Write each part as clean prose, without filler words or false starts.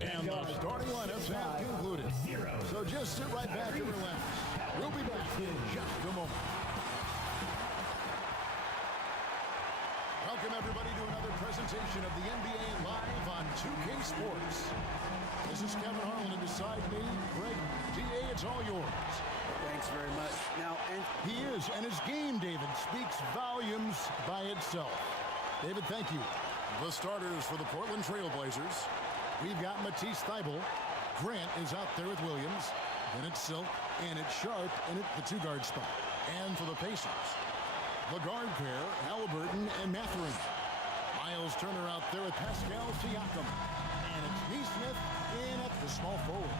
And the starting lineups have concluded. So just sit right back and relax. We'll be back in just a moment. Welcome everybody to another presentation of the NBA live on 2K Sports. This is Kevin Harlan, and beside me, Greg D.A., it's all yours. Thanks very much. Now, he is, and his game, David, speaks volumes by itself. David, thank you. The starters for the Portland Trail Blazers. We've got Matisse Thybulle. Grant is out there with Williams. Then it's Silk, and it's Sharp, and it's the two-guard spot. And for the Pacers, the guard pair, Halliburton and Mathurin. Miles Turner out there with Pascal Siakam. And it's Neesmith in at the small forward.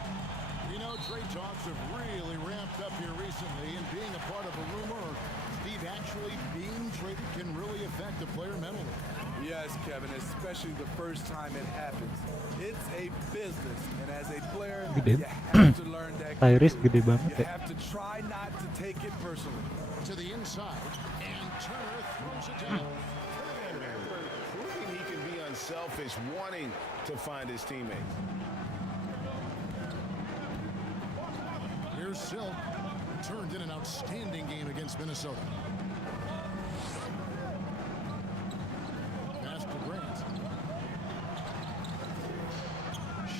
You know, trade talks have really ramped up here recently, and being a part of a rumor or Steve actually being traded can really affect the player mentally. Yes, Kevin, especially the first time it happens. It's a business, and as a player, Gede. you have to learn that. Iris gede banget You ya. have to try not to take it personally. To the inside, and Turner throws it down. Proving he can be unselfish, wanting to find his teammates. Here's Silk. Turned in an outstanding game against Minnesota. Pass to Grant.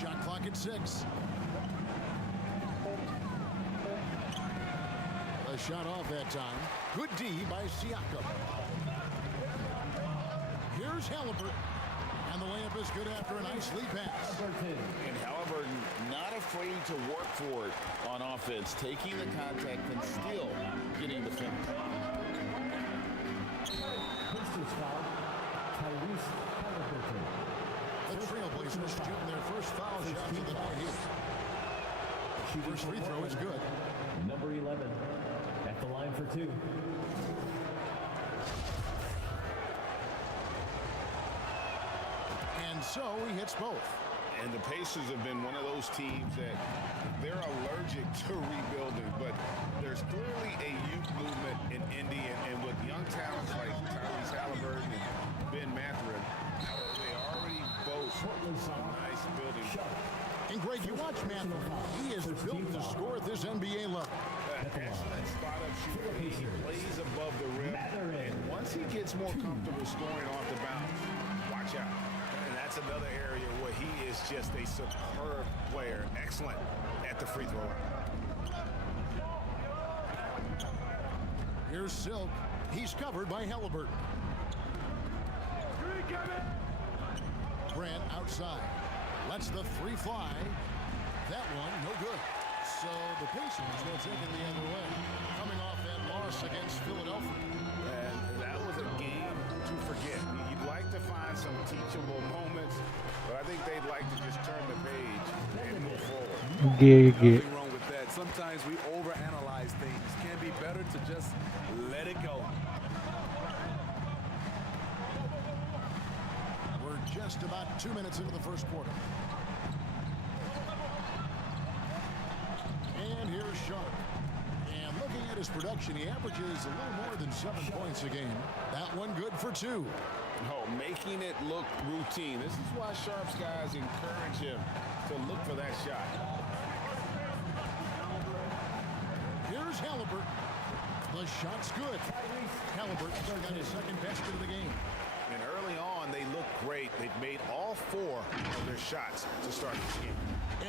Shot clock at 6. A shot off that time. Good D by Siakam. Here's Halliburton. And the layup is good after a nice lead pass. And Halliburton not afraid to work for it on offense, taking the contact and still getting the finish. The Trailblazers shooting their first foul shots of the night here. First free throw is good. Number 11 at the line for 2. And so he hits both. And the Pacers have been one of those teams that they're allergic to rebuilding, but there's clearly a youth movement in Indy, and with young talents like Tyrese Halliburton and Ben Mathurin, they already boast some nice building. And Greg, you watch Mathurin. He is built to score at this NBA level. Excellent spot-up shooter. He plays above the rim, and once he gets more comfortable scoring off the bounce, watch out. And that's another area where he is just a superb player. Excellent at the free throw line. Here's Silk. He's covered by Halliburton. Grant outside. Lets the three fly. That one, no good. So the Pacers will take it the other way. Coming off that loss against Philadelphia. And that was a game to forget. You'd like to find some teachable moments, but I think they'd like to just turn the page and move forward. GG. Nothing wrong with that. Sometimes we overanalyze things. Can be better to just let it go. We're just about 2 minutes into the first quarter. And here's Sharp. And looking at his production, he averages a little more than 7 points a game. That one good for 2. Oh, making it look routine. This is why Sharp's guys encourage him to look for that shot. Here's Halliburton. The shot's good. Halliburton's got his second basket of the game. And early on, they look great. They've made all 4 of their shots to start this game.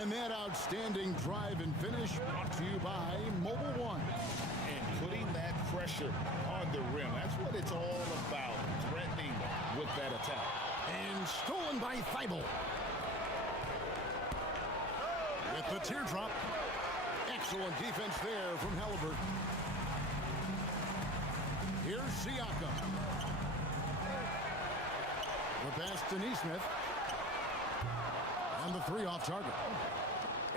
And that outstanding drive and finish brought to you by Mobile One. And putting that pressure on the rim. That's what it's all about, threatening with that attack. And stolen by Thybulle. With the teardrop. Excellent defense there from Halliburton. Here's Siakam. The pass to Neesmith. And the three off target.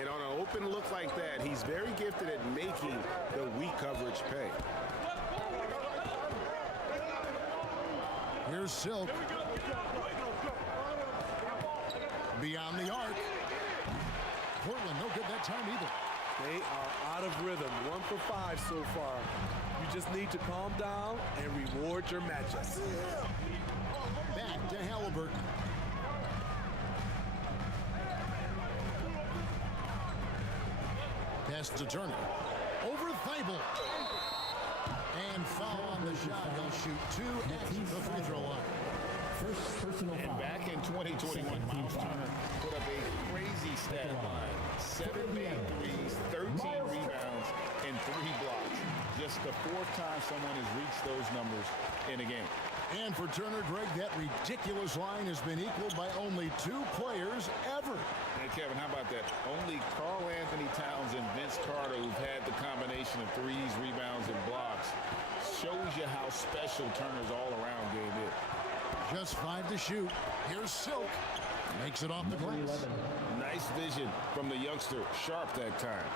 And on an open look like that, he's very gifted at making the weak coverage pay. Here's Silk. Beyond the arc. Portland, no good that time either. They are out of rhythm. 1 for 5 so far. You just need to calm down and reward your matchups. Back to Halliburton. Pass to Turner. Over Thibault. And foul on the shot. He'll shoot two at the free throw line. First personal And foul. back in 2021, Miles Turner put up a crazy stat line. 7 made threes, 13 rebounds, and 3 blocks. Just the 4th time someone has reached those numbers in a game. And for Turner, Greg, that ridiculous line has been equaled by only 2 players ever. And Kevin, how about that? Only Karl Anthony Towns and Vince Carter, who've had the combination of threes, rebounds, and blocks, shows you how special Turner's all-around game is. Just 5 to shoot. Here's Silk. Makes it off the Number glass. 11. Nice vision from the youngster, sharp that time.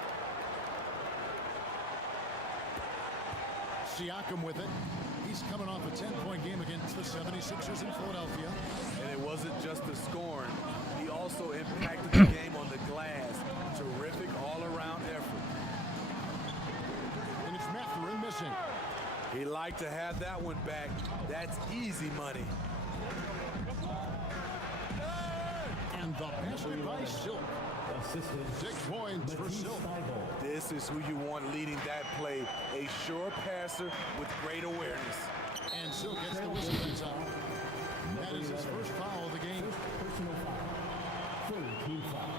Siakam with it. He's coming off a 10-point game against the 76ers in Philadelphia. And it wasn't just the scoring. He also impacted the game on the glass. Terrific all-around effort. And it's Mathurin missing. He liked to have that one back. That's easy money. And the basket by Silk. Assisted. 6 points for Silk. This is who you want leading that play. A sure passer with great awareness. And Silk gets the whistle that's out. That is his first foul of the game. First personal foul. Third team foul.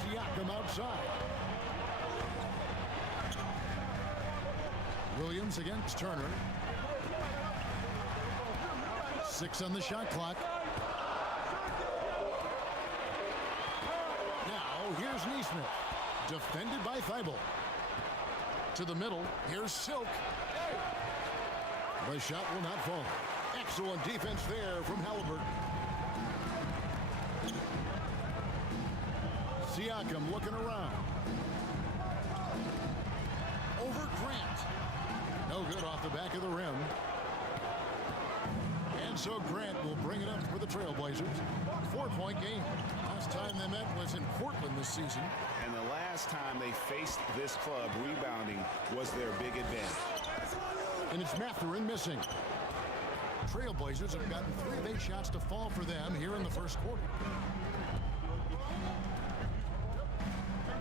Siakam outside. Williams against Turner. 6 on the shot clock. Now, here's Neesmith. Defended by Thibault. To the middle. Here's Silk. The shot will not fall. Excellent defense there from Halliburton. Siakam looking around. Over Grant. No good off the back of the rim. And so Grant will bring it up for the Trailblazers. 4-point game. Last time they met was in Portland this season. And the last time they faced this club, rebounding was their big advantage. And it's Mathurin missing. Trailblazers have gotten 3 of 8 shots to fall for them here in the first quarter.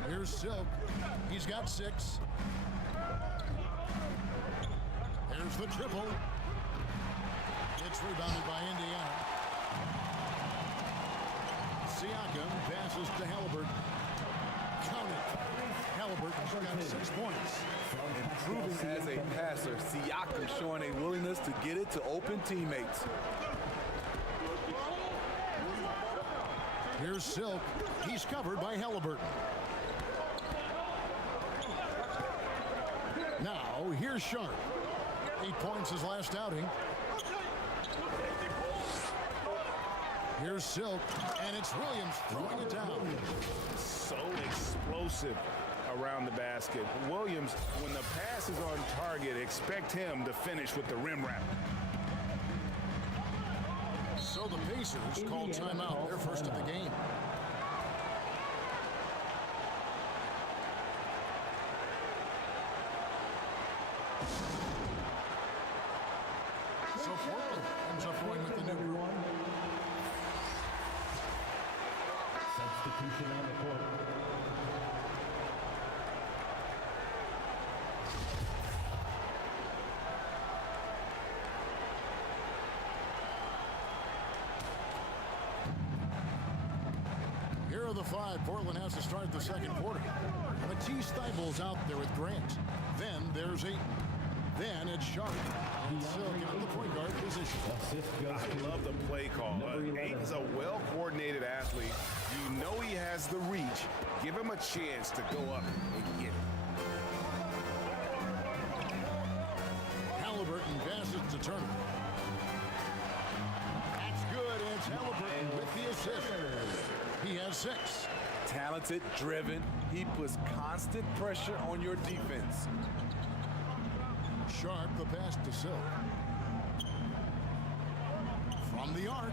Here's Silk. He's got 6. There's the triple. It's rebounded by Indiana. Siakam passes to Halliburton. Count it. Halliburton's got 6 points. Improving as a passer, Siakam showing a willingness to get it to open teammates. Here's Silk. He's covered by Halliburton. Now, here's Sharp. 8 points his last outing. Here's Silk, and it's Williams throwing it down. So explosive around the basket. Williams, when the pass is on target, expect him to finish with the rim wrap. So the Pacers call timeout, their first of the game. So Portland comes up going with the new group. Substitution on the court. Here are the 5 Portland has to start the second quarter. Matisse Thybulle's out there with Grant. Then there's Ayton. Then it's Sharp. And Silk in the point guard position. Assist goes I to love the play call. Number 11. Ayton's a well-coordinated athlete. You know he has the reach. Give him a chance to go up and get it. Halliburton passes to Turner. That's good. And it's Halliburton with the assist. He has 6. Talented, driven, he puts constant pressure on your defense. Sharp, the pass to Silk. From the arc.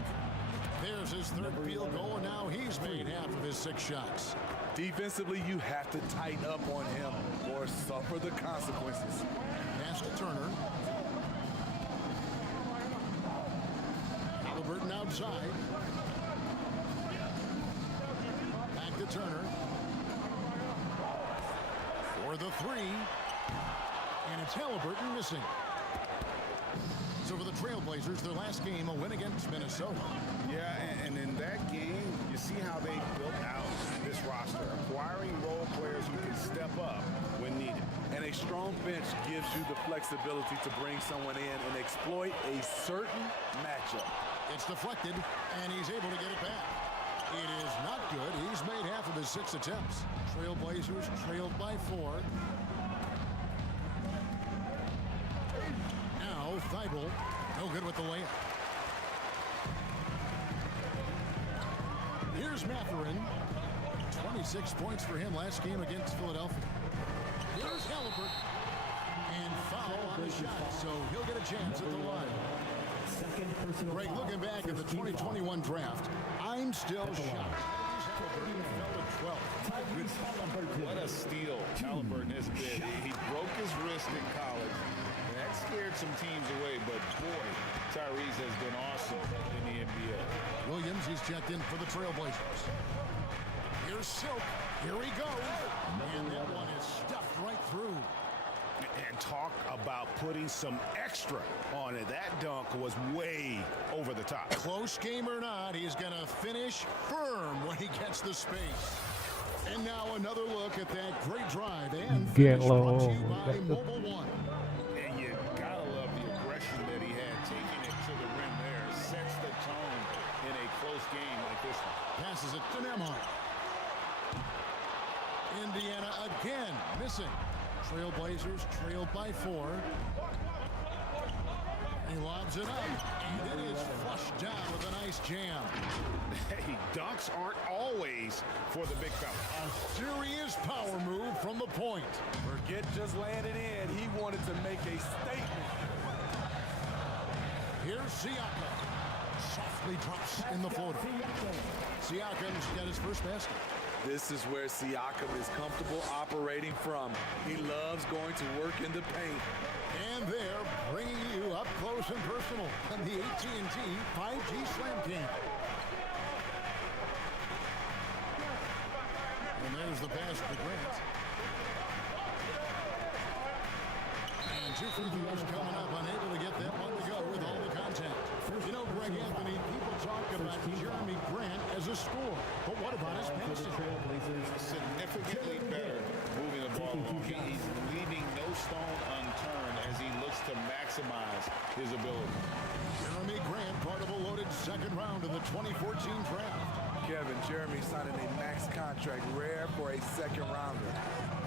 There's his 3rd field goal, and now he's made half of his 6 shots. Defensively, you have to tighten up on him or suffer the consequences. Pass to Turner. Halliburton outside. Back to Turner. For the three. And it's Halliburton missing. So for the Trailblazers, their last game, a win against Minnesota. Yeah, and in that game, you see how they built out this roster, acquiring role players who can step up when needed. And a strong bench gives you the flexibility to bring someone in and exploit a certain matchup. It's deflected, and he's able to get it back. It is not good. He's made half of his 6 attempts. Trailblazers trailed by 4. Now, Thibault, no good with the layup. Here's Mathurin. 26 points for him last game against Philadelphia. Here's Halliburton. And foul on the shot, so he'll get a chance at the line. Second personal Greg, foul. looking back at the 2021 draft, I'm still shocked. Halliburton fell to 12. What a steal Halliburton has been. He broke his wrist in college. And that scared some teams away, but boy, Tyrese has been awesome in the NBA. Williams, he's checked in for the Trailblazers. Here's Silk. Here he goes. And that one is stuffed right through. And talk about putting some extra on it. That dunk was way over the top. Close game or not, he's going to finish firm when he gets the space. And now another look at that great drive and finish brought to you by Mobile One. And you gotta love the aggression that he had, taking it to the rim there. Sets the tone in a close game like this one. Passes it to Nembhard. Indiana again missing. Trailblazers trailed by 4. He lobs it up, and it is flushed down with a nice jam. Hey, dunks aren't always for the big fella. A serious power move from the point. Forget just laying it in. He wanted to make a statement. Here's Siakam. Softly drops in the floater. Siakam's got his first basket. This is where Siakam is comfortable operating from. He loves going to work in the paint. And they're bringing you up close and personal on the AT&T 5G Slam King. And there's the pass to Grant. And 2 free throws coming up, unable to get that one to go with all the contact. You know, Greg Anthony, people talk about Jeremy Grant as a scorer, but what about his passing? Significantly better moving the ball along. He's leaving no stone unturned as he looks to maximize his ability. Jeremy Grant, part of a loaded second round of the 2014 draft. Kevin, Jeremy signing a max contract, rare for a second rounder.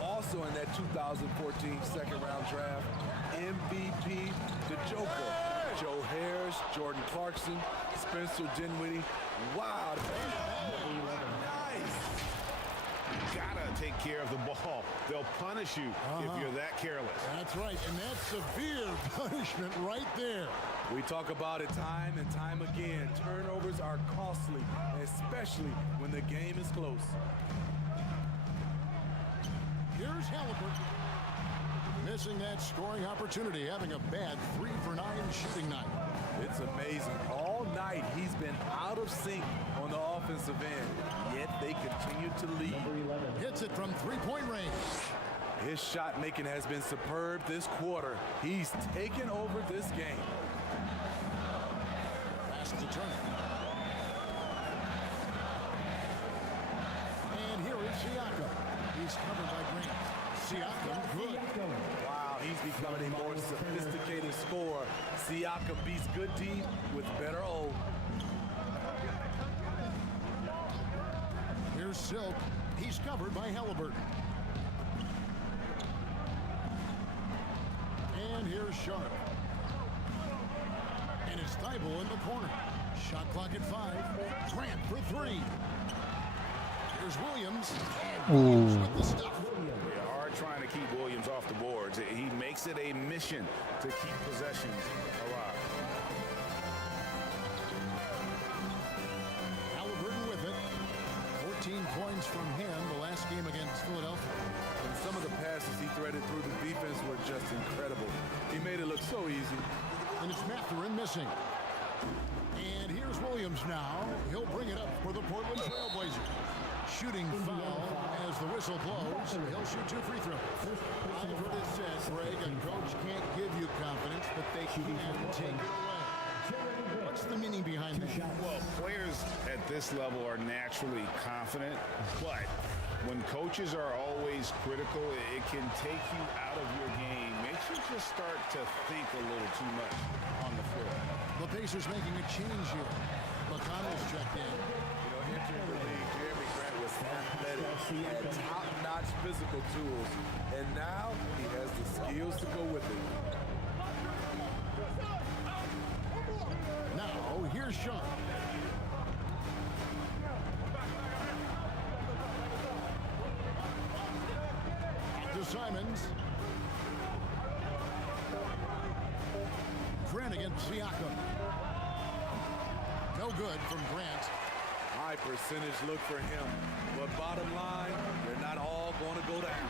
Also in that 2014 second round draft, MVP, the Joker, Joe Harris, Jordan Clarkson, Spencer Dinwiddie. Wow. Nice. Gotta take care of the ball. They'll punish you if you're that careless. That's right, and that's severe punishment right there. We talk about it time and time again. Turnovers are costly, especially when the game is close. Here's Halliburton. Missing that scoring opportunity, having a bad 3 for 9 shooting night. It's amazing. All night he's been out of sync on the offensive end, yet they continue to lead. Hits it from 3-point range. His shot making has been superb this quarter. He's taken over this game. Pass to Turner. And here is Siakam. He's covered by Grant. Siakam, good. Wow, he's becoming a more sophisticated scorer. Siakam beats good D with better O. Here's Silk. He's covered by Halliburton. And here's Sharp. And it's Thibault in the corner. Shot clock at 5. Grant for 3. Here's Williams. And Williams with the stuff. They are trying to keep Williams off the boards. He makes it a mission to keep possessions alive. Halliburton with it. 14 points from him the last game against Philadelphia. And some of the passes he threaded through the defense were just incredible. He made it look so easy. And it's Mathurin missing. And here's Williams now. He'll bring it up for the Portland Trailblazers. shooting foul as the whistle blows. He'll shoot 2 free throws. I've heard it said, Greg, a coach can't give you confidence, but they can take it away. What's the meaning behind that? Well, players at this level are naturally confident, but when coaches are always critical, it can take you out of your game. Makes you just start to think a little too much on the floor. The Pacers making a change here. McConnell's checked in. Entering the league, Jeremy Grant was athletic, had top-notch physical tools, and now he has the skills to go with it. Now, here's Sean. To Simons. Grant against Siakam. No good from Grant. High percentage look for him, but bottom line, they're not all going to go down.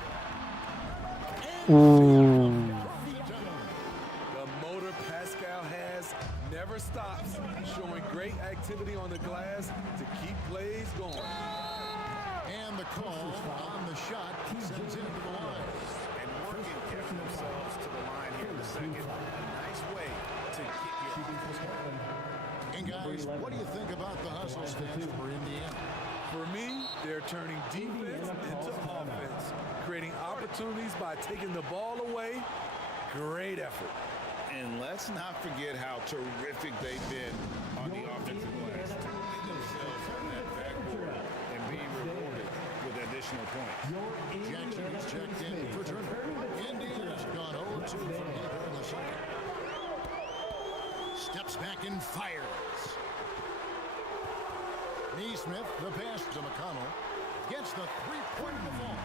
The motor Pascal has never stops, showing great activity on the glass to keep plays going. And the call on the shot sends him to the line. And Mungkin kept themselves to the line here in the second. A nice way to get your And guys, what do you think about the hustle stance for Indiana? For me, they're turning defense into offense, creating opportunities by taking the ball away. Great effort. And let's not forget how terrific they've been on the offensive glass, putting themselves on that backboard and being rewarded with additional points. Jackson is checked in for turnover. Indiana's gone 0-2 from deep in the second. Steps back and fires. Neesmith, the pass to McConnell, gets the three-point ball.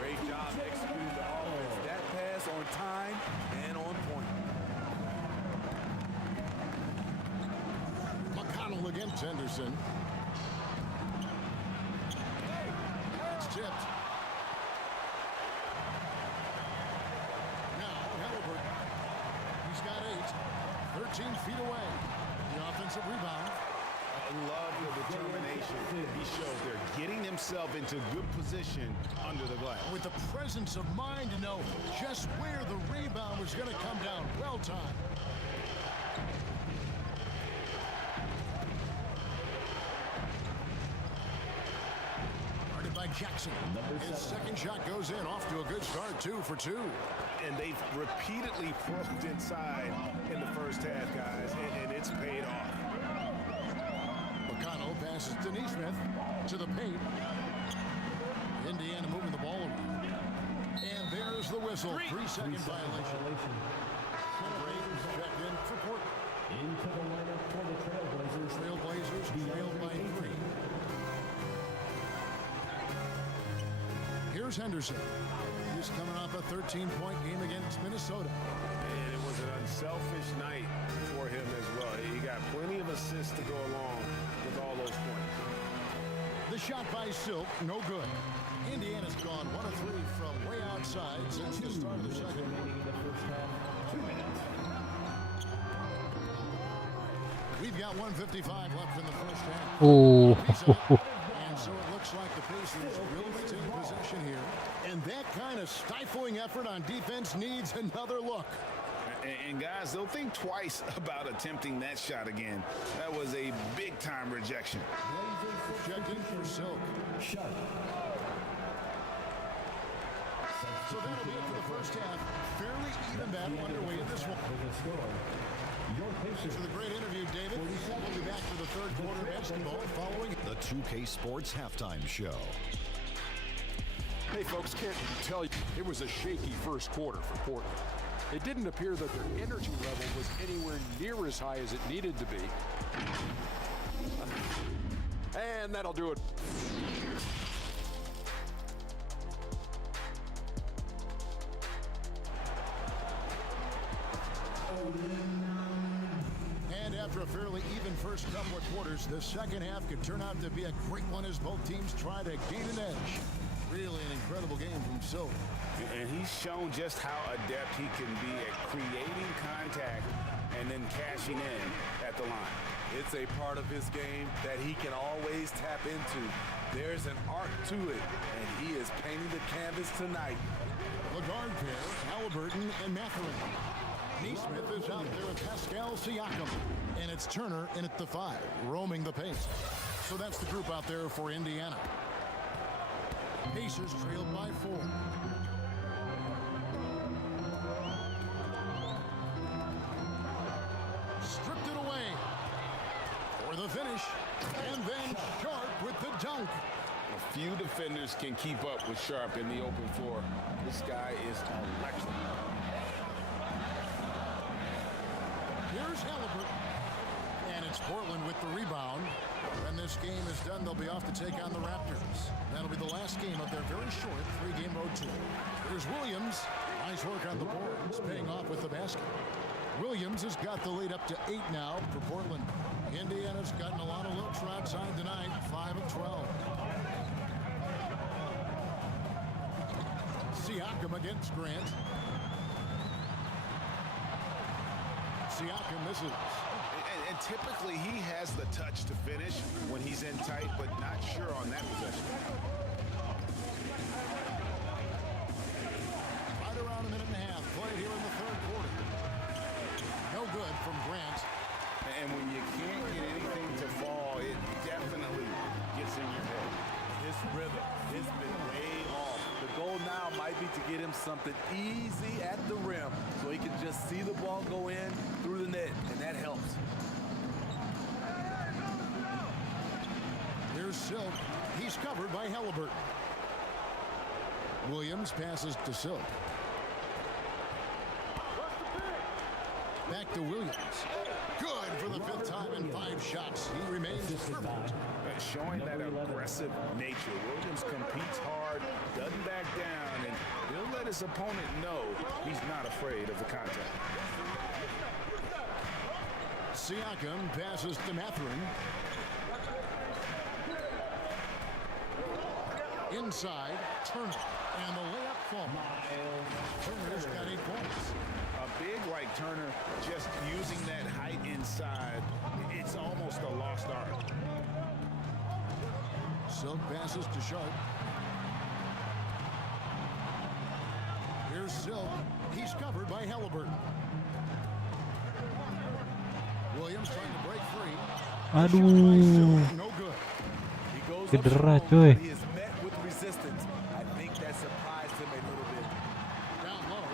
Great job executing the offense. That pass on time and on point. McConnell against Henderson. It's tipped. Now, Halliburton. He's got 8. 13 feet away. The offensive rebound. I love the determination he showed there, getting himself into good position under the glass. With the presence of mind to know just where the rebound was going to come down. Well timed. Guarded by Jackson. His second shot goes in, off to a good start, 2 for 2. And they've repeatedly probed inside in the first half, guys, and it's paid off. McConnell passes to Neesmith to the paint. Indiana moving the ball around. And there's the whistle. 3-second violation. Raiders checked in for Portland. Into the lineup for the Trailblazers. Trailblazers trailed by 3. Here's Henderson. He's coming off a 13-point game against Minnesota. And it was an unselfish night for him as well. He got plenty of assists to go along with all those points. The shot by Silk, no good. Indiana's gone 1 of 3 from way outside since the start of the second. Remaining in the first half. 2 minutes. We've got 1:55 left in the first half. Oh. And so it looks like the Pacers will retain possession here. And that kind of stifling effort on defense needs another look. And guys, they'll think twice about attempting that shot again. That was a big-time rejection. Checked in for Silk. Shut. So that'll be it for the first half. Fairly even battle underway in this one. With a score. Your Thanks Pacers. for the great interview, David. We'll be back for the third quarter basketball following The 2K Sports Halftime Show. Hey folks, can't tell you, it was a shaky first quarter for Portland. It didn't appear that their energy level was anywhere near as high as it needed to be. And that'll do it. And after a fairly even first couple of quarters, the second half could turn out to be a great one as both teams try to gain an edge. Really an incredible game from Silk. And he's shown just how adept he can be at creating contact and then cashing in at the line. It's a part of his game that he can always tap into. There's an art to it, and he is painting the canvas tonight. The guard pair, Halliburton and Mathurin. Neesmith is out there with Pascal Siakam. And it's Turner in at the 5, roaming the pace. So that's the group out there for Indiana. Pacers trailed by 4. Stripped it away for the finish. And then Sharp with the dunk. A few defenders can keep up with Sharp in the open floor. This guy is electric. Here's Halliburton. And it's Portland with the rebound. When this game is done, they'll be off to take on the Raptors. That'll be the last game of their very short 3-game road tour. Here's Williams. Nice work on the boards, paying off with the basket. Williams has got the lead up to 8 now for Portland. Indiana's gotten a lot of looks outside tonight, 5 of 12. Siakam against Grant. Siakam misses. And typically he has the touch to finish when he's in tight, but not sure on that possession. Right around a minute and a half played here in the third quarter. No good from Grant. And when you can't get anything to fall, it definitely gets in your head. His rhythm has been way off. The goal now might be to get him something easy at the rim so he can just see the ball go in through the net, and that helps. Here's Silk. He's covered by Halliburton. Williams passes to Silk. Back to Williams. Good for the 5th time in 5 shots. He remains perfect. Showing that aggressive nature. Williams competes hard, doesn't back down, and he'll let his opponent know he's not afraid of the contact. Siakam passes to Mathurin. Inside, Turner. And the layup falls. Turner's got 8 points. A big like Turner, just using that height inside, it's almost a lost art. Silk passes to Sharp. Here's Silk. He's covered by Halliburton. Williams trying to break free. Aduh, No good. He goes up cedera strong, coy. but he is met with resistance. I think that surprised him a little bit. Down low.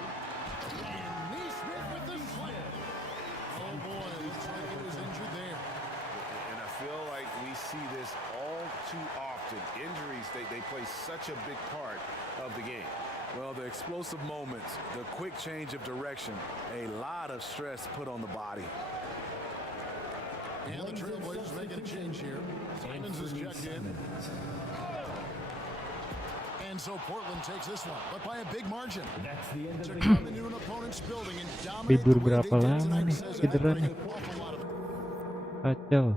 And Neesmith with the slam. Oh boy, looks like he was injured there. And I feel like we see this all too often. Injuries, they play such a big part of the game. Well, the explosive moments, the quick change of direction, a lot of stress put on the body. And the Trailblazers making a change here. Simons is checked in. And so Portland takes this one, but by a big margin. That's the end of To the come game. into an opponent's building and dominate Libur the way berapa they did lama tonight nih says cedera an nih? awful lot of it. Kacau.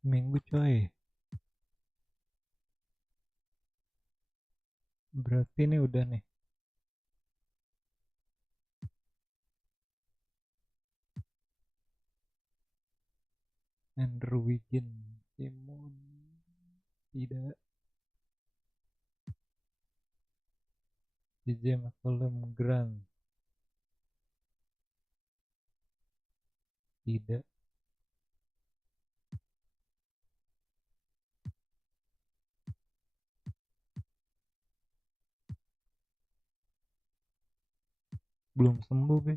Minggu coy, berarti ini udah nih. Andrew Wiggins, Simon tidak, DJ McCollum, Grant tidak. Belum sembuh, be.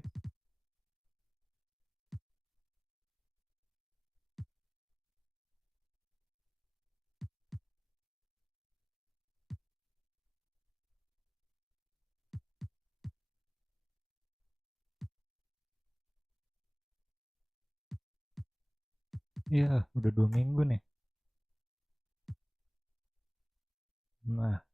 Iya, udah 2 minggu nih. Nah,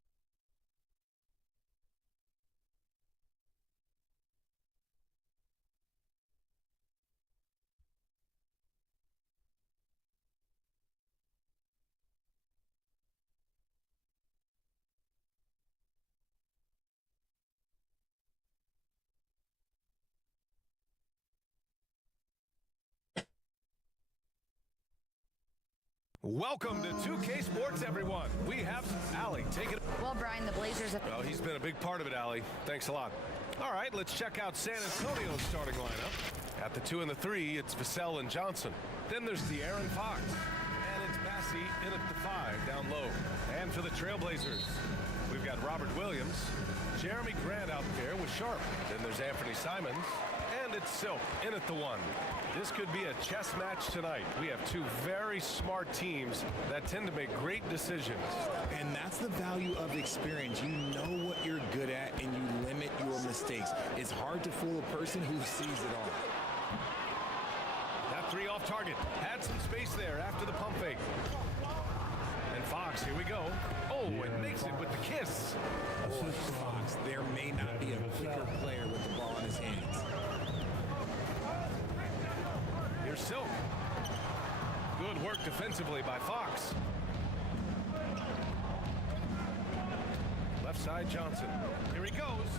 Welcome to 2K Sports, everyone. We have Allie. Take it. Well, Brian, the Blazers have... Well, he's been a big part of it, Allie. Thanks a lot. All right, let's check out San Antonio's starting lineup. At the 2 and the 3, it's Vassell and Johnson. Then there's De'Aaron Fox. And it's Massey in at the 5, down low. And for the Trailblazers, we've got Robert Williams, Jeremy Grant out there with Sharp. Then there's Anthony Simons. And it's Silk in at the 1. This could be a chess match tonight. We have two very smart teams that tend to make great decisions. And that's the value of experience. You know what you're good at and you limit your mistakes. It's hard to fool a person who sees it all. That 3 off target. Had some space there after the pump fake. And Fox, here we go. Oh, and makes it with the kiss. Boy, Fox, there may not be a quicker player with the ball in his hands. Here's Silk. Good work defensively by Fox. Left side Johnson. Here he goes.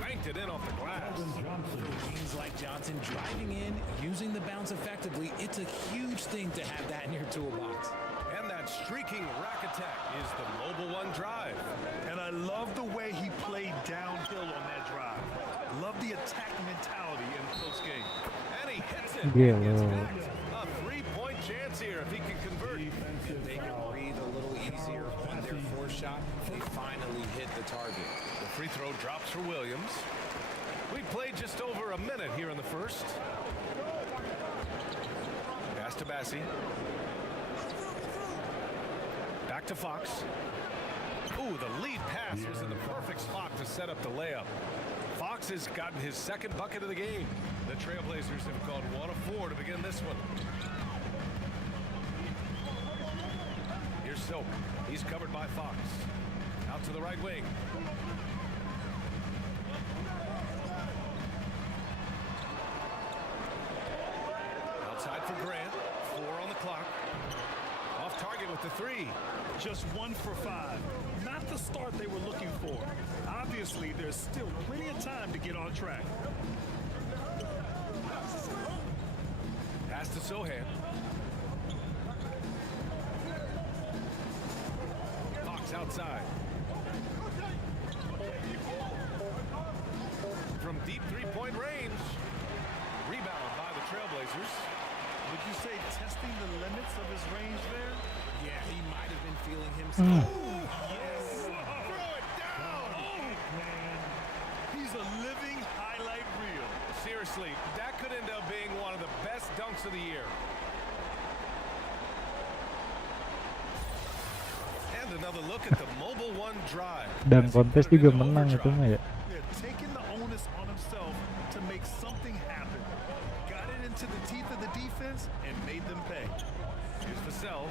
Banked it in off the glass. For wings like Johnson driving in, using the bounce effectively, it's a huge thing to have that in your toolbox. And that streaking rack attack is the Mobile One drive. And I love the way he played downhill on that drive. Love the attack mentality in the close game. And he hits it. Gila. Gets back. A 3-point chance here if he can convert. If they can breathe a little easier on their fourth shot, they finally hit the target. The free throw drops for Williams. We played just over a minute here in the first. Pass to Bassey. Back to Fox. Ooh, the lead pass was in the perfect spot to set up the layup. Fox has gotten his second bucket of the game. The Trailblazers have gone 1 of 4 to begin this one. Here's Silk. He's covered by Fox. Out to the right wing. Outside for Grant. 4 on the clock. Off target with the 3. Just 1 for 5. Not the start they were looking for. Obviously, there's still plenty of time to get on track. Pass to Sohan. Fox outside. From deep 3-point range. Rebound by the Trailblazers. Would you say testing the limits of his range there? Yeah, he might have been feeling himself. Yes. Throw it down. He's a living highlight reel. Seriously, that could end up being one of the best dunks of the year. And another look at the Mobile One drive. Dan kontes juga menang itu mah ya. They're taking the onus on himself to make something happen. Got it into the teeth of the defense and made them pay. Here's Vassell.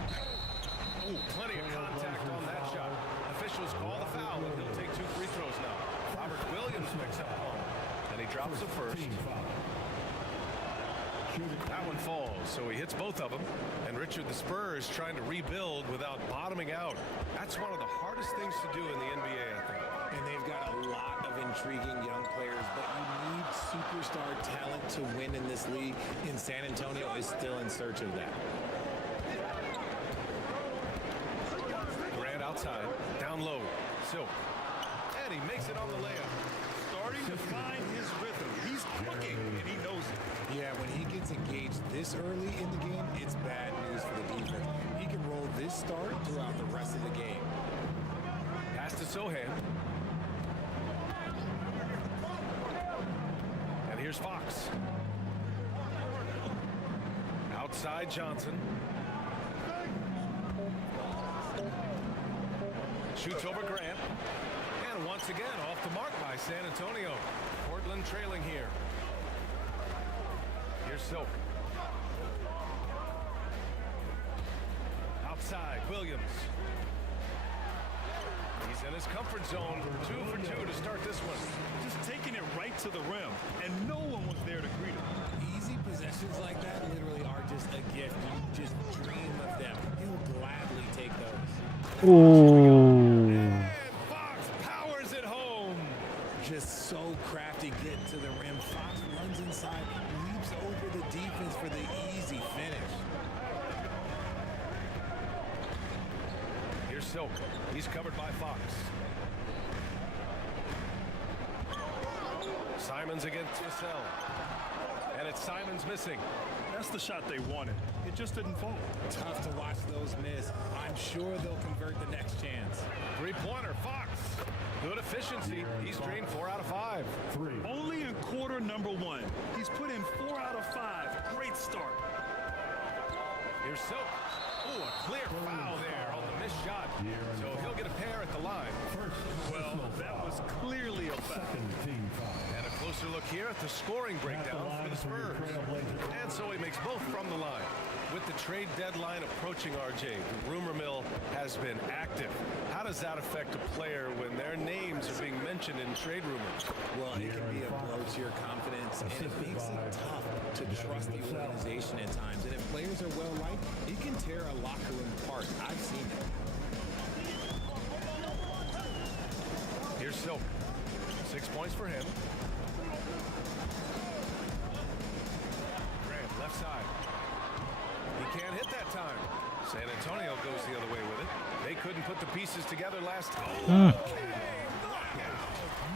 Ooh, plenty of contact on that shot. Officials call the foul, and he'll take 2 free throws now. Robert Williams picks up one, and he drops the first. That one falls, so he hits both of them. And Richard, the Spurs trying to rebuild without bottoming out. That's one of the hardest things to do in the NBA, I think. And they've got a lot of intriguing young players, but you need superstar talent to win in this league, and San Antonio is still in search of that. Grant outside, down low, Silk. And he makes it on the layup. Starting to find his rhythm. He's cooking, and he knows it. Yeah, when he gets engaged this early in the game, it's bad news for the defense. He can roll this start throughout the rest of the game. Pass to Sohan. And here's Fox. Outside Johnson. Shoots over Grant. And once again off the mark by San Antonio. Portland trailing here. Here's Silk. side, Williams. He's in his comfort zone. 2 for 2 to start this one. Just taking it right to the rim, and no one was there to greet him. Easy possessions like that literally are just a gift. You just dream of them. He'll gladly take those. Oh. And Fox powers it home. Just so crafty getting to the rim. Fox runs inside, leaps over the defense for the easy finish. Here's Silk. He's covered by Fox. Simons against Vassell. And it's Simons missing. That's the shot they wanted. It just didn't fall. Tough to watch those miss. I'm sure they'll convert the next chance. Three-pointer, Fox. Good efficiency. He's drained 4 out of 5. Only in quarter number 1. He's put in 4 out of 5. Great start. Here's Silk. Oh, a clear foul there on the missed shot. So he'll get a pair at the line. Well, that was clearly a foul. And a closer look here at the scoring breakdown for the Spurs. And so he makes both from the line. With the trade deadline approaching, RJ, the rumor mill has been active. How does that affect a player when their names are being mentioned in trade rumors? Well, it can be a blow to your confidence, and it makes it tough to trust the organization at times. And if players are well liked, it can tear a locker room apart. I've seen it. Here's Silk. 6 points for him. Grant, left side. He can't hit that time. San Antonio goes the other way with it. They couldn't put the pieces together last time.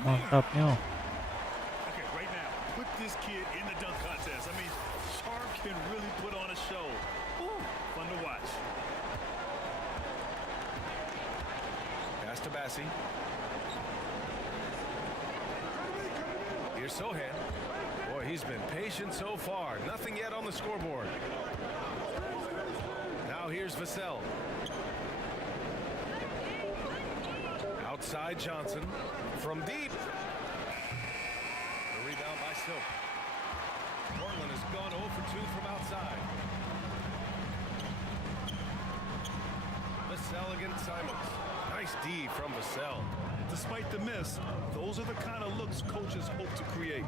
Mantapnya. Okay, right now, put this kid in the dunk contest. I mean, Sharp can really put on a show. Ooh, fun to watch. Pass to Bassi. Here's Sohan. Boy, he's been patient so far. Nothing yet on the scoreboard. Now here's Vassell. Outside Johnson. From deep. The rebound by Silk. Portland has gone 0 for 2 from outside. Vassell against Simons. Nice D from Vassell. Despite the miss, those are the kind of looks coaches hope to create.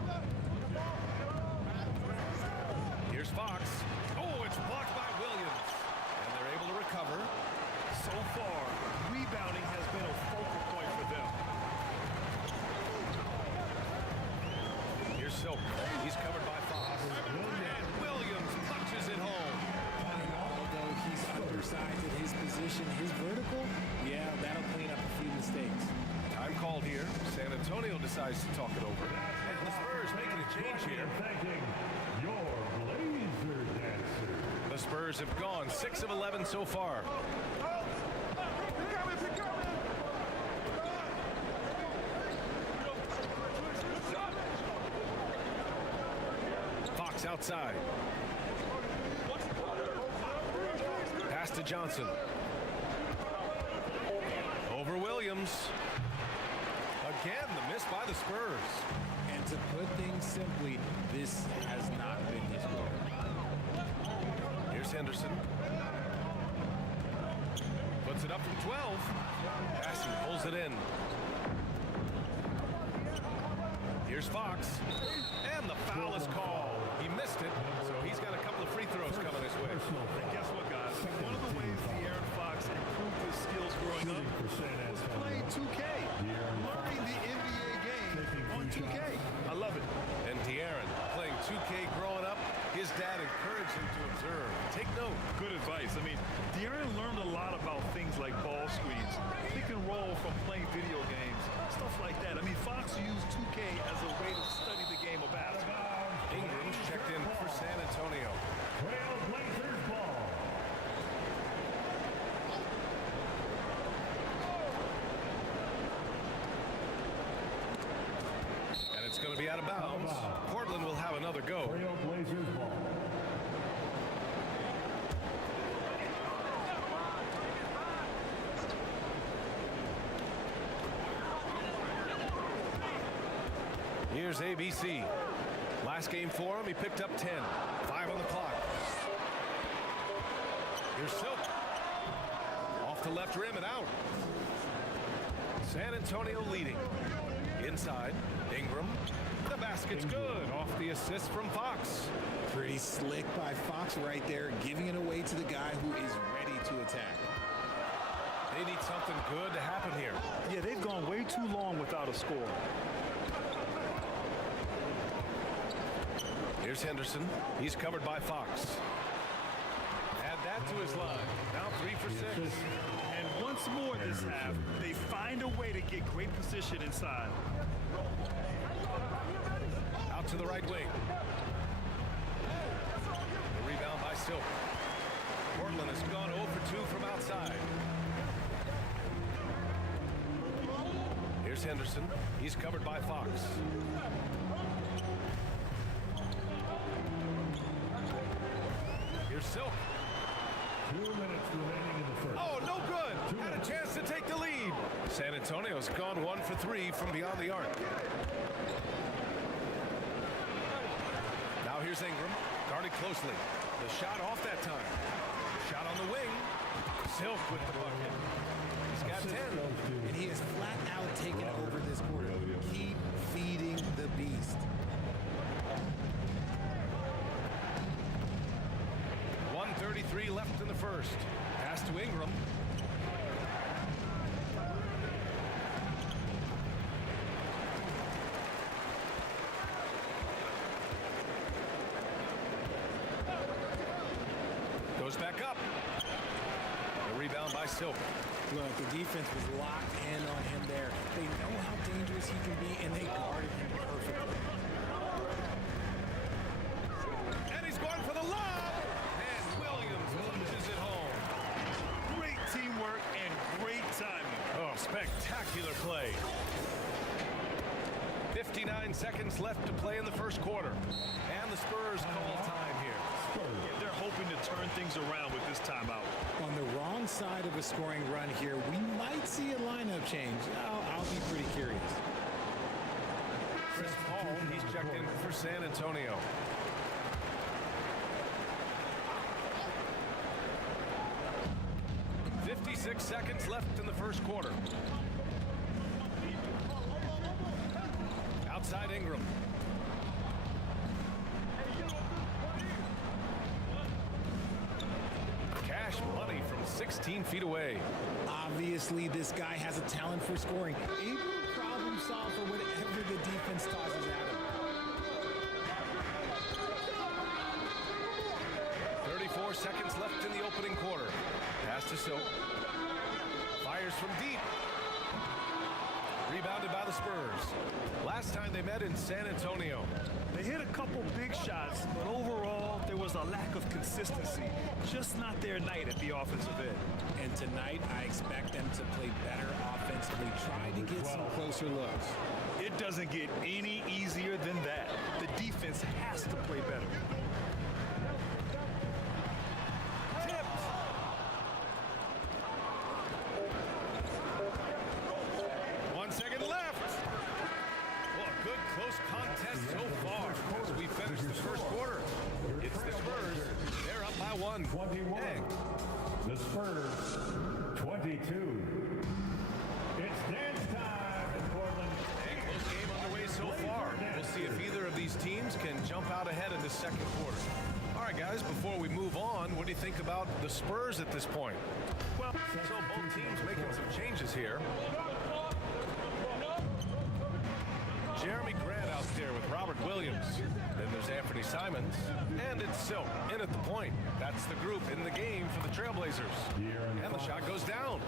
Here's Fox. Oh, it's blocked by Williams. And they're able to recover. So far, rebounding has been a focal point for them. Here's Silk. He's covered by Fox. And Williams punches it home. Although he's undersized at his position, his vertical, yeah, that'll clean up a few mistakes. Time called here. San Antonio decides to talk it over. And the Spurs making a change here. The Spurs have gone 6 of 11 so far. Fox outside. Pass to Johnson. Over Williams. Again, the miss by the Spurs. And to put things simply, this has not been his role. Here's Henderson. Puts it up from 12. Bassi pulls it in. Here's Fox. And the foul is called. He missed it, so he's got a couple of free throws coming his way. And guess what, guys? One of the ways De'Aaron Fox improved his skills growing up was playing 2K. Learning the NBA game on 2K. I love it. And De'Aaron playing 2K growing up, his dad encouraged him to observe. Take note. Good advice. I mean, De'Aaron learned a lot about things like ball screens, pick and roll from playing video games, stuff like that. I mean, Fox used 2K as a way to study the game of basketball. Ingram's checked in for San Antonio. And it's going to be out of bounds. Portland will have another go. Here's ABC. Last game for him, he picked up 10. 5 on the clock. Here's Silk. to left rim and out. San Antonio leading. Inside, Ingram. The basket's good off the assist from Fox. Pretty slick by Fox right there, giving it away to the guy who is ready to attack. They need something good to happen here. Yeah, they've gone way too long without a score. Here's Henderson. He's covered by Fox. Add that to his line. Now 3 for 6. And once more this half, they find a way to get great position inside. Out to the right wing. The rebound by Silk. Portland has gone 0 for 2 from outside. Here's Henderson. He's covered by Fox. Here's Silk. 2 minutes remaining in the first. Oh, no good. Had a chance to take the lead. San Antonio's gone 1 for 3 from beyond the arc. Now here's Ingram, guarded closely. The shot off that time. Shot on the wing. Silk with the bucket. He's got 10. And he has flat out taken over this quarter. Keep feeding the beast. 1:33 left in the first. Pass to Ingram. Goes back up. The rebound by Silk. Look, the defense was locked in on him there. They know how dangerous he can be, and they guarded him perfectly. And he's going for the lob. And Williams punches it home. Great teamwork and great timing. Oh, spectacular play. 59 seconds left to play in the first quarter. And the Spurs call time here. They're hoping to turn things around with this timeout. On the wrong side of a scoring run here, we might see a lineup change. I'll be pretty curious. Chris Paul, he's checked in for San Antonio. .56 seconds left in the first quarter. Outside Ingram. Cash money from 16 feet away. Obviously, this guy has a talent for scoring. Able to problem solve for whatever the defense tosses at him. 34 seconds left in the opening quarter. Pass to Silk. Fires from deep. Rebounded by the Spurs. Last time they met in San Antonio. They hit a couple big shots, but overall, there was a lack of consistency. Just not their night at the offensive end. And tonight, I expect them to play better offensively. Try to get some closer looks. It doesn't get any easier than that. The defense has to play better. Tipped. 1 second left. Well, a good close contest so far as we finish the first quarter. It's the Spurs. They're up by 1. 21. The Spurs, 22. It's dance time in Portland. A close game underway so far. We'll see if either of these teams can jump out ahead in the second quarter. All right, guys, before we move on, what do you think about the Spurs at this point? Well, so both teams making some changes here. Jeremy Grant out there with Robert Williams. Then there's Anthony Simons. And it's Silk in at the point. That's the group in the game for the Trailblazers. And the shot goes down.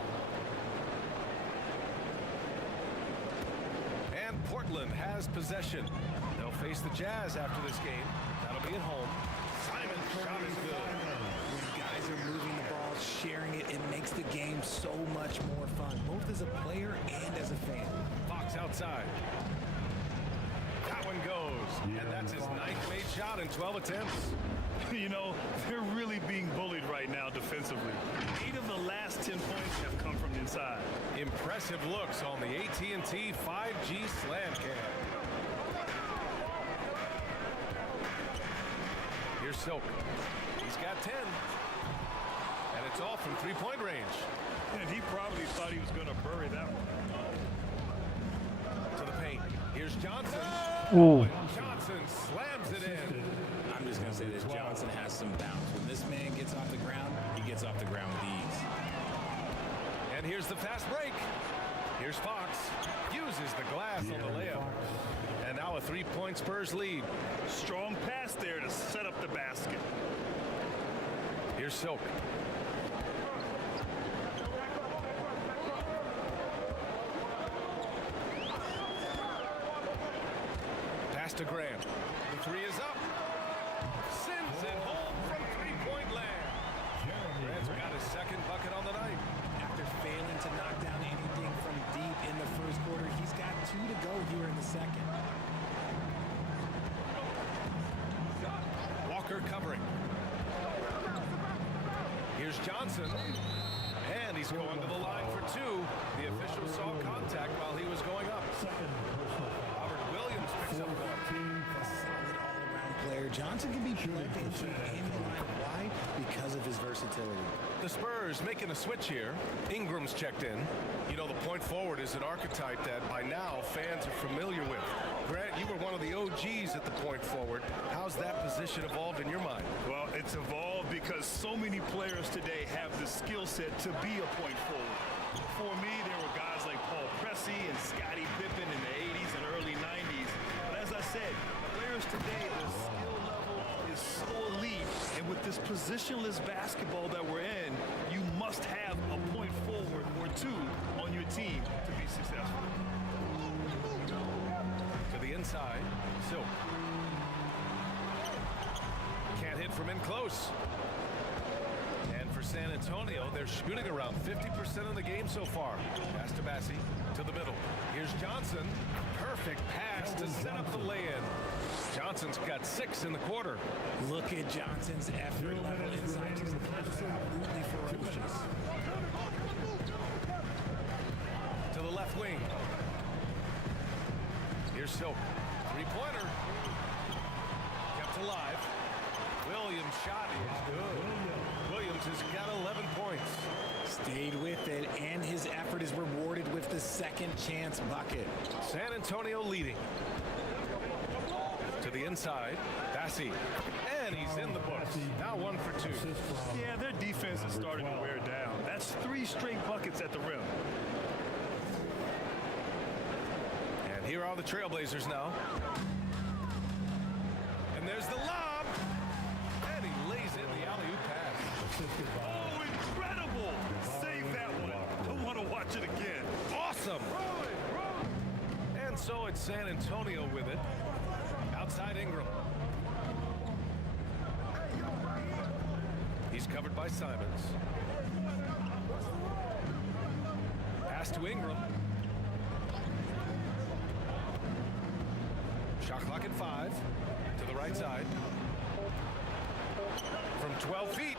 And Portland has possession. They'll face the Jazz after this game. That'll be at home. Simon's shot is good. When guys are moving the ball, sharing it, it makes the game so much more fun, both as a player and as a fan. Fox outside. That one goes. And that's his 9th made shot in 12 attempts. You know, they're really being bullied right now defensively. 8 of the last 10 points have come from inside. Impressive looks on the AT&T 5G slam cam. Here's Silk. He's got 10. And it's shoots off from three-point range. And he probably thought he was going to bury that one. To the paint. Here's Johnson. Ooh. Johnson slams it in. I'm just going to say this. Johnson has some bounce. When this man gets off the ground, he gets off the ground with ease. And here's the fast break. Here's Fox. Uses the glass on the layup. And now a three-point Spurs lead. Strong pass there to set up the basket. Here's Silk. Pass to Graham. The three is up. Sends it home from three-point land. Grant's got his second bucket on the night. After failing to knock down anything from deep in the first quarter, he's got 2 to go here in the second. Walker covering. Here's Johnson. And he's going to the line for two. The official saw contact while he was going up. Robert Williams picks up one. Solid all-around player. Johnson can be plugged into any line wide because of his versatility. The Spurs making a switch here. Ingram's checked in. You know, the point forward is an archetype that by now fans are familiar with. Grant, you were one of the OGs at the point forward. How's that position evolved in your mind? Well, it's evolved because so many players today have the skill set to be a point forward. For me, there were guys like Paul Pressey and Scottie Pippen in the 80s and early 90s. But as I said, players today, the skill level is so elite. And with this positionless basketball that we're in, you must have a point forward or two on your team to be successful. To the inside, Silk. Can't hit from in close. And for San Antonio, they're shooting around 50% of the game so far. Pass to Bassi, to the middle. Here's Johnson. Perfect pass to set up the lay-in. Johnson's got 6 in the quarter. Look at Johnson's effort level inside. He's absolutely ferocious. To the left wing. Here's Silk. Three-pointer. Kept alive. Williams' shot is good. Williams has got 11 points. Stayed with it, and his effort is rewarded with the second chance bucket. San Antonio leading. To the inside, Bassi. And he's in the books. Now 1 for 2. Yeah, their defense is starting to wear down. That's 3 straight buckets at the rim. And here are the Trailblazers now. And there's the lob. And he lays in the alley-oop pass. Oh, incredible! Save that one. I want to watch it again. Awesome. And so it's San Antonio with it. Outside Ingram. He's covered by Simons. Pass to Ingram. Shot clock at 5. To the right side. From 12 feet.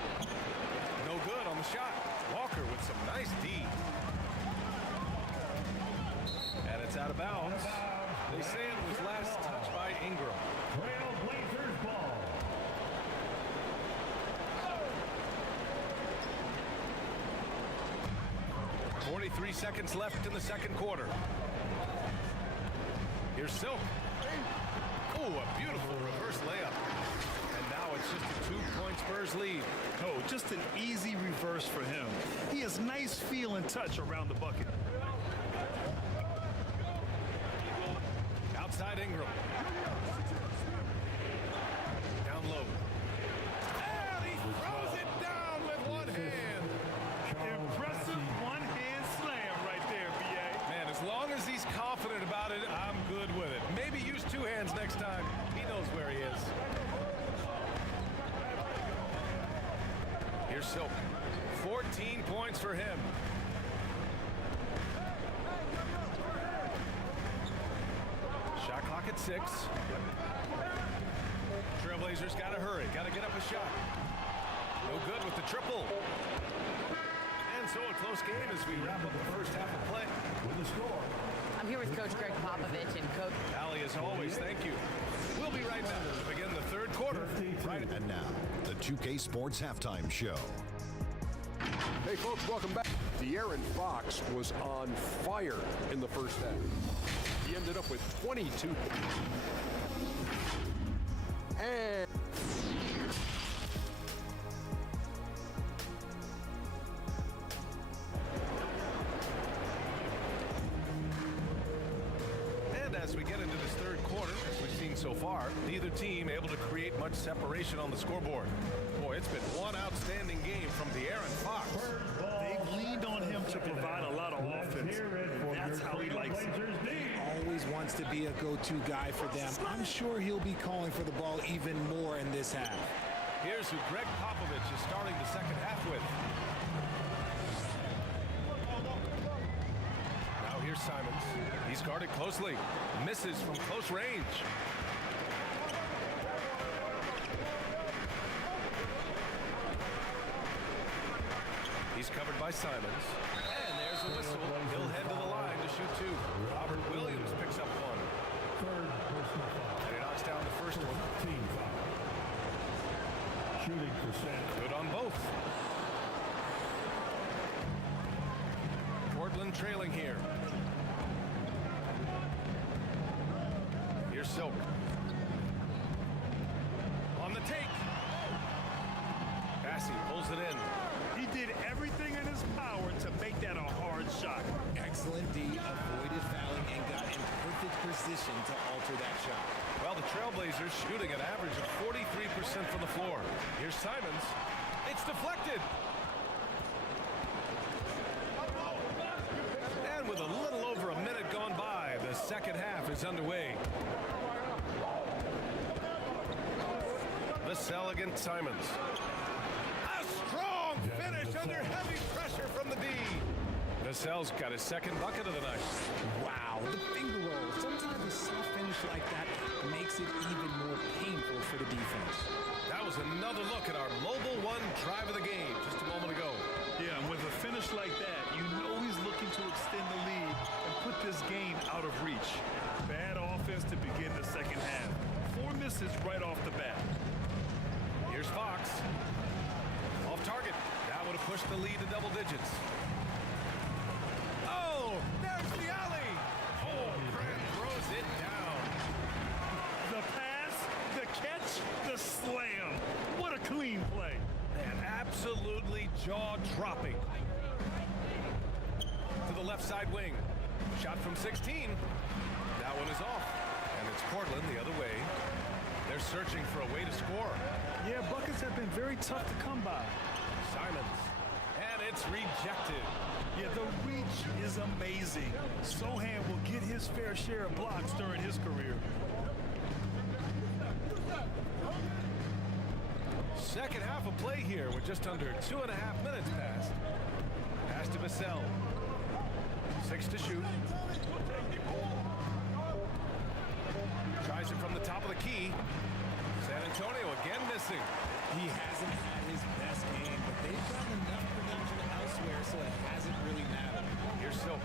No good on the shot. Walker with some nice D. And it's out of bounds. They say it was last touched by Ingram. Trailblazers ball. 43 seconds left in the second quarter. Here's Silk. Oh, a beautiful reverse layup. And now it's just a 2-point Spurs lead. Oh, just an easy reverse for him. He has nice feel and touch around the bucket. Outside Ingram. Down low. And he throws it down with one hand. Impressive one-hand slam right there, B.A. Man, as long as he's confident about it, I'm good with it. Maybe use 2 hands next time. He knows where he is. Here's Silk. 14 points for him. Shot clock at 6. Trailblazers got to hurry. Got to get up a shot. No good with the triple. And so a close game as we wrap up the first half of play. With the score. I'm here with Coach Greg Popovich and Coach. Allie, as always, thank you. We'll be right back to begin the third quarter. Right. And now, the 2K Sports Halftime Show. Hey, folks, welcome back. De'Aaron Fox was on fire in the first half. He ended up with 22. And as we get into this third quarter, as we've seen so far, neither team able to create much separation on the scoreboard. Boy, it's been one outstanding game from De'Aaron Fox. They've leaned on him to provide a lot of offense. That's how he likes it. Always wants to be a go-to guy for them. I'm sure he'll be calling for the ball even more in this half. Here's who Greg Popovich is starting the second half with. Now here's Simons. He's guarded closely. Misses from close range. He's covered by Simons. And there's a whistle. He'll head to the line to shoot two. Robert Williams picks up one. And he knocks down the first one. Team foul. Shooting percent. Good on both. Portland trailing here. Here's Silk. On the take. Passy pulls it in. He did everything in his power to make that a hard shot. Excellent D, avoided fouling and got in perfect position to alter that shot. Well, the Trailblazers shooting an average of 43% from the floor. Here's Simons. It's deflected. And with a little over a minute gone by, the second half is underway. Vassell against Simons. A strong finish under heavy pressure from the D. Vassell's got his second bucket of the night. Wow, the finger roll. Sometimes a soft finish like that makes it even more painful for the defense. That was another look at our Mobile One drive of the game just a moment ago. Yeah, and with a finish like that, you know he's looking to extend the lead and put this game out of reach. Bad offense to begin the second half. 4 misses right off the bat. Here's Fox. Off target. That would have pushed the lead to double digits. Oh, there's the alley. Oh, Grant throws it down. The pass, the catch, the slam. What a clean play. And absolutely jaw-dropping. To the left side wing. Shot from 16. That one is off. And it's Portland the other way. They're searching for a way to score. Yeah, buckets have been very tough to come by. Simons. And it's rejected. Yeah, the reach is amazing. Sohan will get his fair share of blocks during his career. Second half of play here with just under 2.5 minutes passed. Pass to Vassell. 6 to shoot. Tries it from the top of the key. San Antonio again missing. He hasn't had his best game, but they've gotten enough production elsewhere, so it hasn't really mattered. Here's Silk.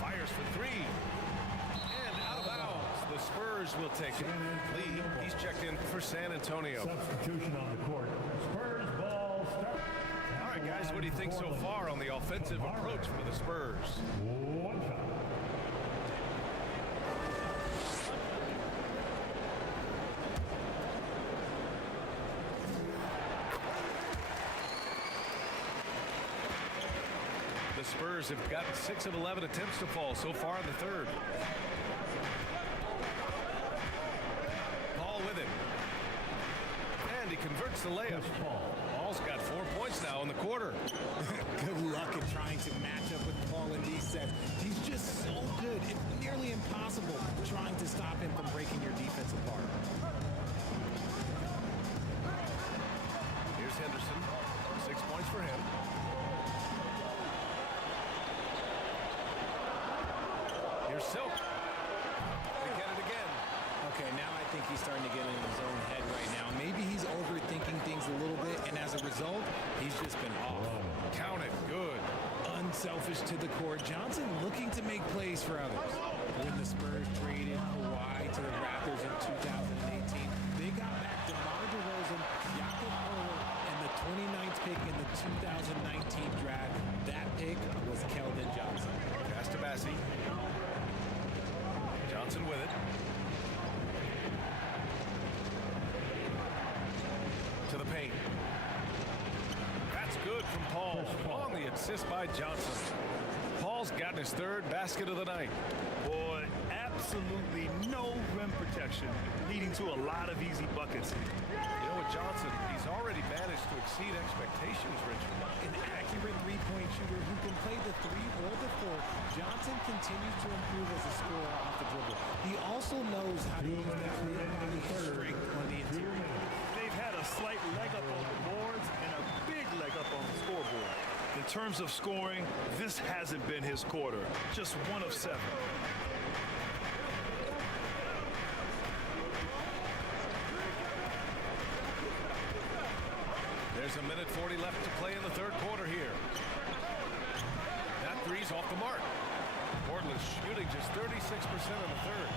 Fires for 3. And out of bounds. The Spurs will take it. Lee, he's checked in for San Antonio. Substitution on the court. Spurs ball start. All right, guys, what do you think so far on the offensive approach for the Spurs? One foul. The Spurs have gotten 6 of 11 attempts to fall so far in the third. Paul with him. And he converts the layup. Paul's got 4 points now in the quarter. Good luck at trying to match up with Paul in these sets. He's just so good. It's nearly impossible trying to stop him from breaking your defense apart. Here's Henderson. 6 points for him. Here's Silk. They get it again. Okay, now I think he's starting to get in his own head right now. Maybe he's overthinking things a little bit, and as a result, he's just been off. Count it. Good. Unselfish to the court. Johnson looking to make plays for others. When the Spurs traded Kawhi to the Raptors in 2018, they got back DeMar DeRozan, Jakob Poeltl, and the 29th pick in the 2019 draft, that pick was Keldon Johnson. Pass to Bassi. Johnson with it. To the paint. That's good from Paul. On the assist by Johnson. Paul's gotten his third basket of the night. Boy, absolutely no rim protection, leading to a lot of easy buckets. You know what, Johnson, he's already managed to exceed expectations, Richard. An accurate three-point shooter who can play the 3 or the 4, Johnson continues to improve as a scorer off the dribble. He also knows how to use that mid-body strength on the interior. They've had a slight leg up on the boards and a big leg up on the scoreboard. In terms of scoring, this hasn't been his quarter. Just 1 of 7. There's a minute 40 left to play in the third quarter here. That three's off the mark. Portland's shooting just 36% in the third.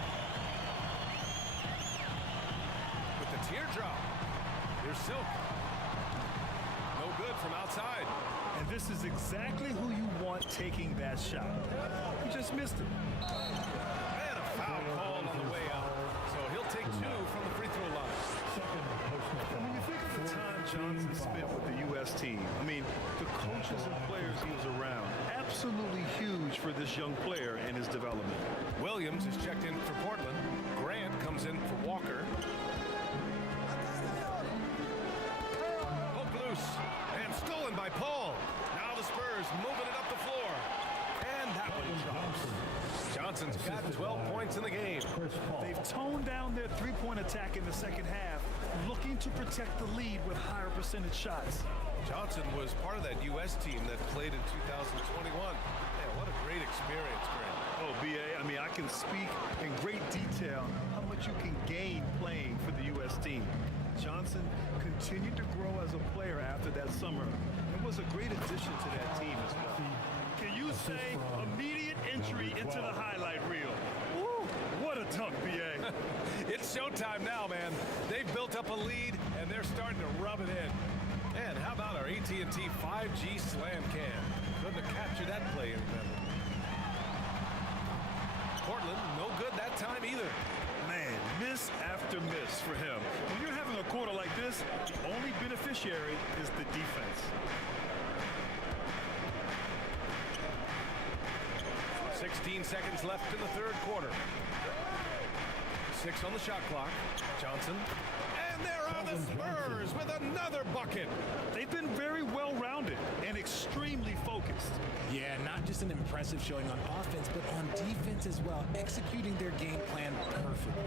With the teardrop, here's Silk. No good from outside. And this is exactly who you want taking that shot. He just missed it. And a foul call on the way out. So he'll take 2 from the free throw line. When you think of the time Johnson spent with the U.S. team, I mean, the coaches and players he was around, absolutely huge for this young player and his development. Williams is checked in for Portland. Grant comes in for Walker. Hook loose and stolen by Paul. Now the Spurs moving it up the floor. And that one drops. Johnson's got 12 points in the game. They've toned down their three-point attack in the second half, looking to protect the lead with higher percentage shots. Johnson was part of that U.S. team that played in 2021. Man, what a great experience, Grant. Oh, B.A., I mean, I can speak in great detail how much you can gain playing for the U.S. team. Johnson continued to grow as a player after that summer and was a great addition to that team as well. Can you say immediate entry into the highlight reel? Woo, what a dunk, B.A. It's showtime now, man. They've built up a lead, and they're starting to rub it in. And how about our AT&T 5G slam cam? Couldn't have captured that play any better. Portland, no good that time either. Man, miss after miss for him. When you're having a quarter like this, the only beneficiary is the defense. 16 seconds left in the third quarter. 6 on the shot clock. Johnson. And there are the Spurs with another bucket. They've been very well-rounded and extremely focused. Yeah, not just an impressive showing on offense, but on defense as well, executing their game plan perfectly.